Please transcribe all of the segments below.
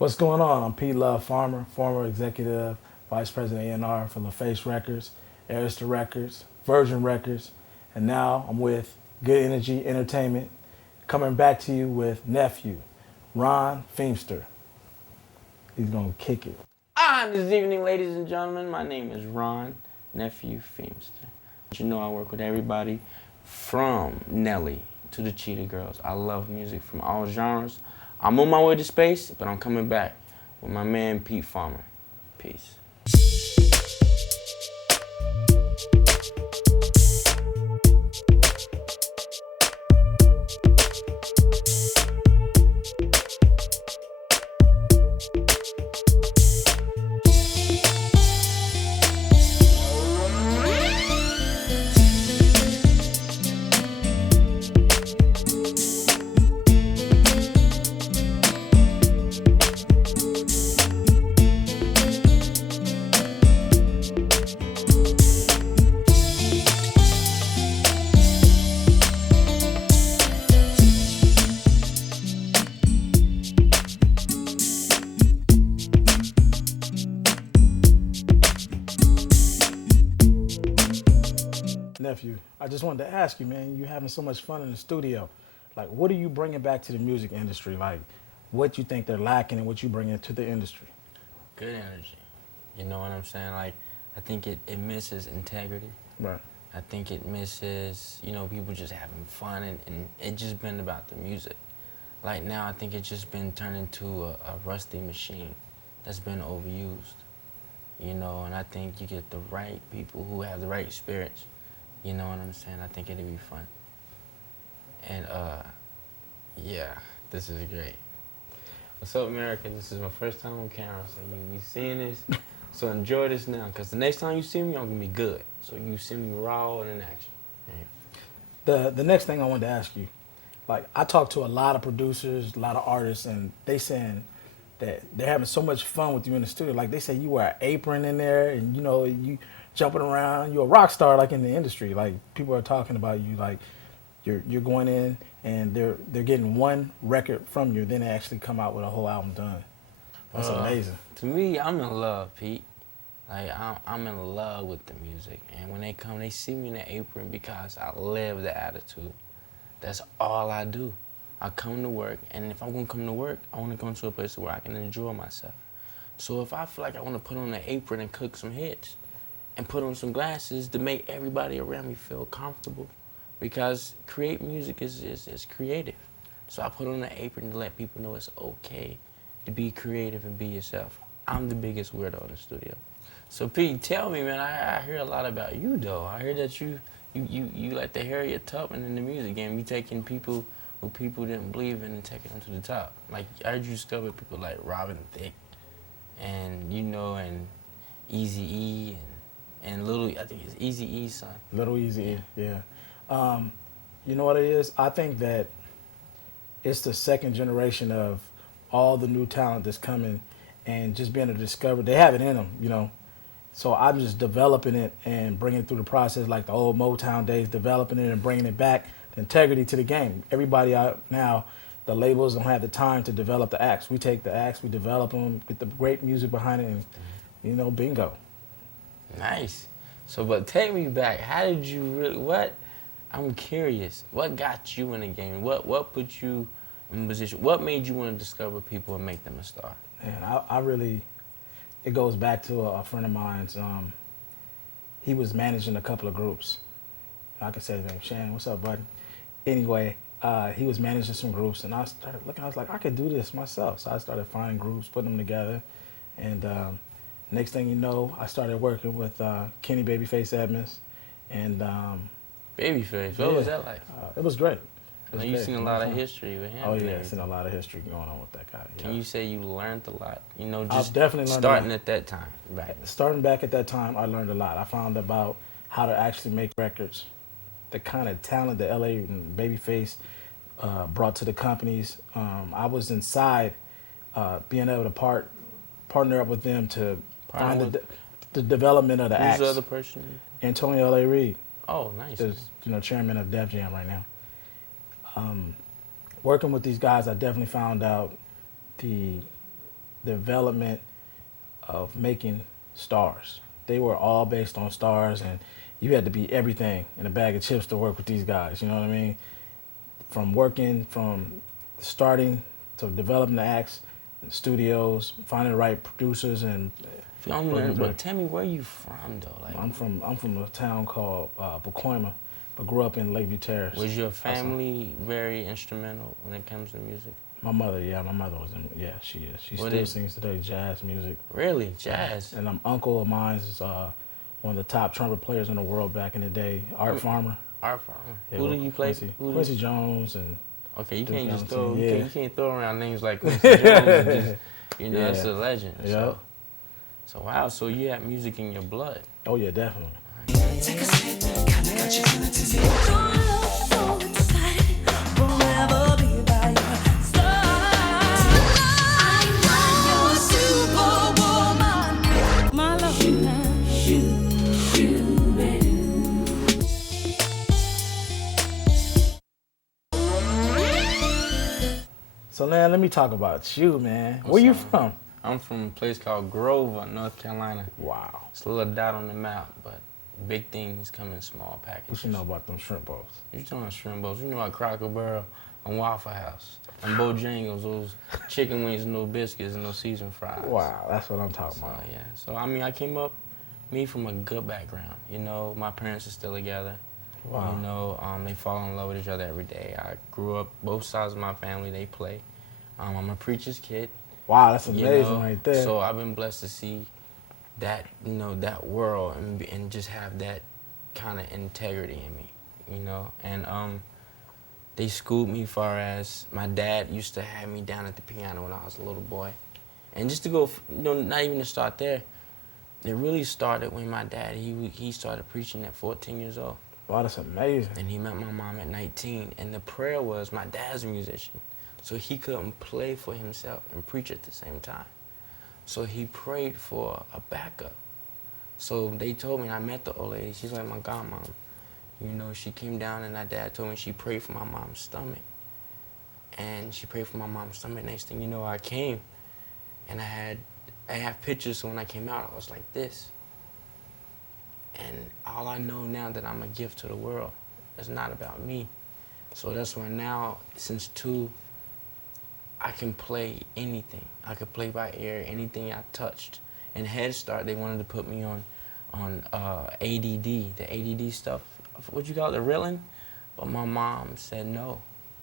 What's going on? I'm Pete Love Farmer, former executive vice president A&R for LaFace Records, Arista Records, Virgin Records, and now I'm with Good Energy Entertainment, coming back to you with Nephew, Ron Feemster. He's gonna kick it. This evening, ladies and gentlemen, my name is Ron, Nephew Feemster. You know I work with everybody from Nelly to the Cheetah Girls. I love music from all genres. I'm on my way to space, but I'm coming back with my man Pete Farmer. Peace. Nephew, I just wanted to ask you, man, you having so much fun in the studio. Like, what are you bringing back to the music industry? Like, what you think they're lacking and what you bring into the industry? Good energy. You know what I'm saying? Like, I think it misses integrity. Right. I think it misses, people just having fun and it just been about the music. Like now, I think it's just been turned into a rusty machine that's been overused, and I think you get the right people who have the right spirits, you know what I'm saying? I think it'd be fun. And, yeah, this is great. What's up, America? This is my first time on camera, so you be seeing this. So enjoy this now, because the next time you see me, I'm going to be good. So you see me raw and in action. The next thing I wanted to ask you, like, I talk to a lot of producers, a lot of artists, and they saying that they're having so much fun with you in the studio. Like, they say you wear an apron in there and, you jumping around. You're a rock star, like, in the industry. Like, people are talking about you, like, you're going in and they're getting one record from you, then they actually come out with a whole album done. That's amazing. To me, I'm in love, Pete. Like, I'm in love with the music. And when they come, they see me in the apron because I live the attitude. That's all I do. I come to work, and if I'm going to come to work, I want to come to a place where I can enjoy myself. So if I feel like I want to put on an apron and cook some hits and put on some glasses to make everybody around me feel comfortable, because create music is creative. So I put on an apron to let people know it's okay to be creative and be yourself. I'm the biggest weirdo in the studio. So Pete, tell me, man, I hear a lot about you, though. I hear that you like the Harriet Tubman in the music game. You taking people who people didn't believe in and taking them to the top. Like, I heard you discover people like Robin Thicke and, and Eazy-E and Little, I think it's Eazy-E's son. Little Easy, yeah. You know what it is? I think that it's the second generation of all the new talent that's coming and just being able to discover. They have it in them. So I'm just developing it and bringing it through the process like the old Motown days, developing it and bringing it back, the integrity to the game. Everybody out now, the labels don't have the time to develop the acts. We take the acts, we develop them, get the great music behind it, and, bingo. Nice. So, but take me back. How did you really, I'm curious, what got you in the game? What put you in position? What made you want to discover people and make them a star? And I really, it goes back to a friend of mine's. He was managing a couple of groups. I could say his name, Shannon. What's up, buddy? Anyway, he was managing some groups, and I started looking. I was like, I could do this myself. So I started finding groups, putting them together, and next thing you know, I started working with Kenny Babyface Edmonds, and Babyface, what was that like? it was great. You've seen a lot of history with him. Oh yeah, I've seen a lot of history going on with that guy. Yeah. Can you say you learned a lot? I've definitely learned starting at that time. Right. Starting back at that time, I learned a lot. I found about how to actually make records, the kind of talent that LA and Babyface brought to the companies. I was inside, being able to partner up with them to find the development of the acts. Who's the other person? Antonio L.A. Reid. Oh, nice. Is chairman of Def Jam right now. Working with these guys, I definitely found out the development of making stars. They were all based on stars, and you had to be everything in a bag of chips to work with these guys. You know what I mean? From starting to developing the acts, in studios, finding the right producers, and But tell me where you from though. Like, I'm from a town called Pacoima, but grew up in Lakeview Terrace. was your family very instrumental when it comes to music? My mother, yeah, my mother was in, yeah, she is. She What still is- sings today, jazz music. Really, jazz. And uncle of mine is one of the top trumpet players in the world back in the day, Art Farmer. Art farm. Yeah, Who do with you play? Quincy Jones and Okay, you Duke can't just Ellington, throw yeah. you can't throw around names like Quincy Jones and just that's Yeah. a legend. Yeah. So wow, so you have music in your blood. Oh yeah, definitely. Take a sip, kinda got you feeling dizzy. Your love so exciting, forever be by your side. I'm your superwoman, my love. So now let me talk about you, man. Where you from? I'm from a place called Grover, North Carolina. Wow. It's a little dot on the map, but big things come in small packages. What you know about them shrimp bowls? You talking about shrimp bowls? You know about Cracker Barrel and Waffle House and Bojangles, those chicken wings, no biscuits, and no seasoned fries. Wow, that's what I'm talking So about. yeah, so I mean, I came up, me from a good background. You know, my parents are still together. Wow. You know, they fall in love with each other every day. I grew up, both sides of my family, they play. I'm a preacher's kid. Wow, that's You amazing know? right there. So I've been blessed to see that, that world and just have that kind of integrity in me, And they schooled me far as my dad used to have me down at the piano when I was a little boy. And just to go, not even to start there, it really started when my dad, he started preaching at 14 years old. Wow, that's amazing. And he met my mom at 19. And the prayer was, my dad's a musician, so he couldn't play for himself and preach at the same time. So he prayed for a backup. So they told me, and I met the old lady, she's like my godmom. She came down and my dad told me she prayed for my mom's stomach. And she prayed for my mom's stomach. Next thing you know, I came and I have pictures, so when I came out, I was like this. And all I know now that I'm a gift to the world. It's not about me. So that's why now, since 2, I can play anything. I could play by ear, anything I touched. In Head Start, they wanted to put me on ADD, the ADD stuff. What you call it, the reeling? But my mom said no.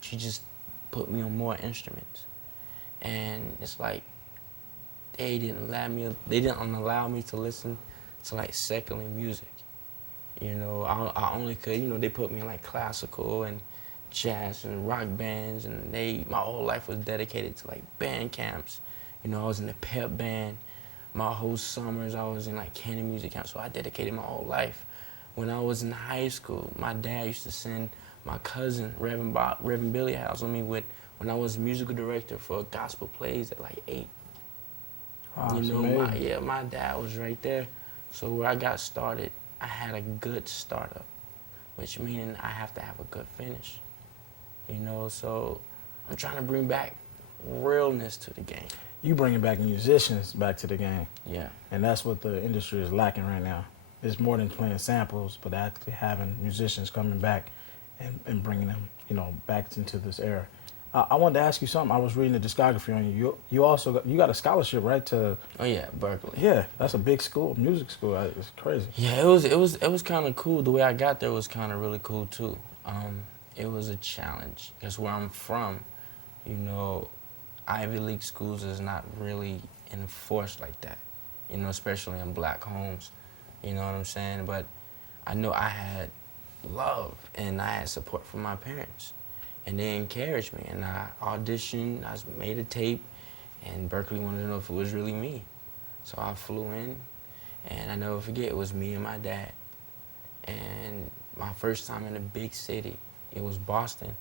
She just put me on more instruments. And it's like, they didn't allow me to listen to like secular music. I only could, they put me in like classical and jazz and rock bands, and my whole life was dedicated to like band camps. I was in the pep band. My whole summers I was in like candy music camp, so I dedicated my whole life. When I was in high school, my dad used to send my cousin, Reverend Billy House, with me when I was musical director for gospel plays at like 8. Wow, that's amazing. My dad was right there. So where I got started, I had a good startup, which meaning I have to have a good finish. So I'm trying to bring back realness to the game. You bringing back musicians back to the game. Yeah. And that's what the industry is lacking right now. It's more than playing samples, but actually having musicians coming back and bringing them, back into this era. I wanted to ask you something. I was reading the discography on you. You also got a scholarship, right? To Berkeley. Yeah, that's a big school, music school. It's crazy. Yeah, it was kind of cool. The way I got there was kind of really cool too. It was a challenge because where I'm from, Ivy League schools is not really enforced like that. Especially in black homes. You know what I'm saying? But I know I had love and I had support from my parents. And they encouraged me, and I auditioned, I made a tape, and Berkeley wanted to know if it was really me. So I flew in, and I never forget, it was me and my dad. And my first time in a big city, it was Boston.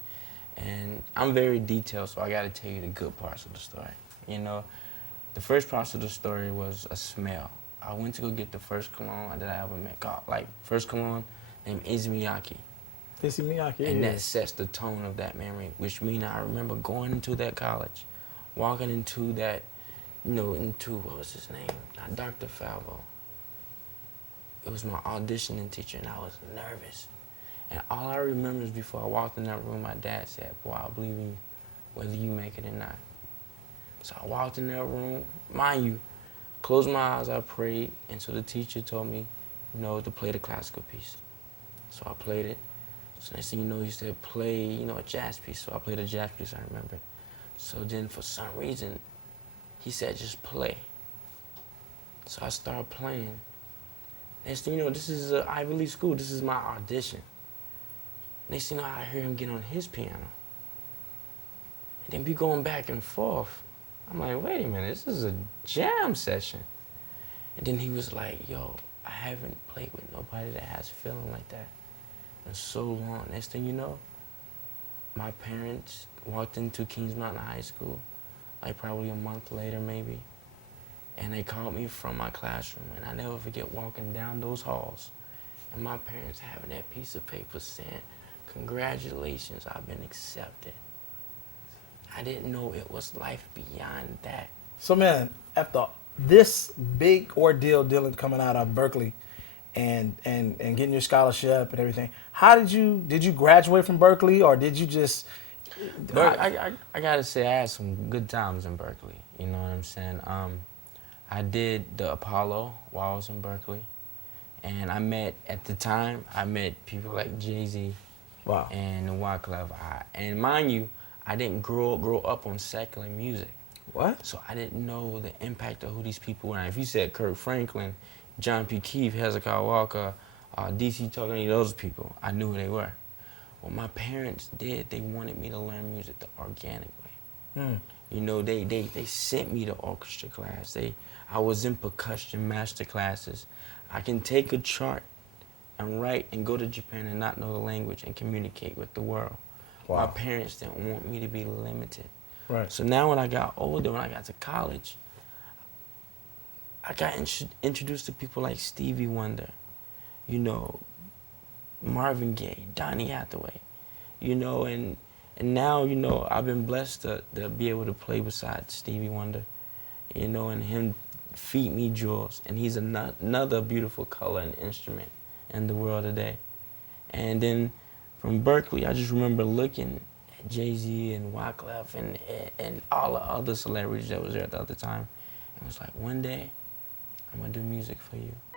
And I'm very detailed, so I gotta tell you the good parts of the story. The first part of the story was a smell. I went to go get the first cologne that I ever met, first cologne named Izmiyaki. And that sets the tone of that memory, which means I remember going into that college, walking into that into, what was his name? Not Dr. Falvo. It was my auditioning teacher, and I was nervous. And all I remember is before I walked in that room, my dad said, "Boy, I believe in you, whether you make it or not." So I walked in that room. Mind you, closed my eyes, I prayed, and so the teacher told me, to play the classical piece. So I played it. So next thing you know, he said, play, a jazz piece. So I played a jazz piece, I remember. So then for some reason, he said, just play. So I started playing. Next thing you know, this is an Ivy League school. This is my audition. Next thing you know, I hear him get on his piano. And then we going back and forth. I'm like, wait a minute, this is a jam session. And then he was like, yo, I haven't played with nobody that has feeling like that in so long. Next thing you know, my parents walked into Kings Mountain High School, like probably a month later maybe. And they called me from my classroom. And I never forget walking down those halls and my parents having that piece of paper saying, congratulations, I've been accepted. I didn't know it was life beyond that. So, man, after this big ordeal dealing coming out of Berkeley and getting your scholarship and everything, how did you graduate from Berkeley, or did you just I gotta say, I had some good times in Berkeley. You know what I'm saying? I did the Apollo while I was in Berkeley. And at the time, I met people like Jay-Z wow. and the Wyclef. And mind you, I didn't grow up on secular music. What? So I didn't know the impact of who these people were. If you said Kirk Franklin, John P. Keefe, Hezekiah Walker, D.C. Talk, any of those people, I knew who they were. What my parents did, they wanted me to learn music the organic way. They sent me to orchestra class. I was in percussion master classes. I can take a chart and write and go to Japan and not know the language and communicate with the world. Wow. My parents didn't want me to be limited. Right. So now when I got older, when I got to college, I got introduced to people like Stevie Wonder, Marvin Gaye, Donny Hathaway, and now, I've been blessed to be able to play beside Stevie Wonder, and him feed me jewels. And he's another beautiful color and instrument in the world today. And then from Berkeley, I just remember looking at Jay-Z and Wyclef and all the other celebrities that was there at the other time. And it was like, one day, I'm going to do music for you.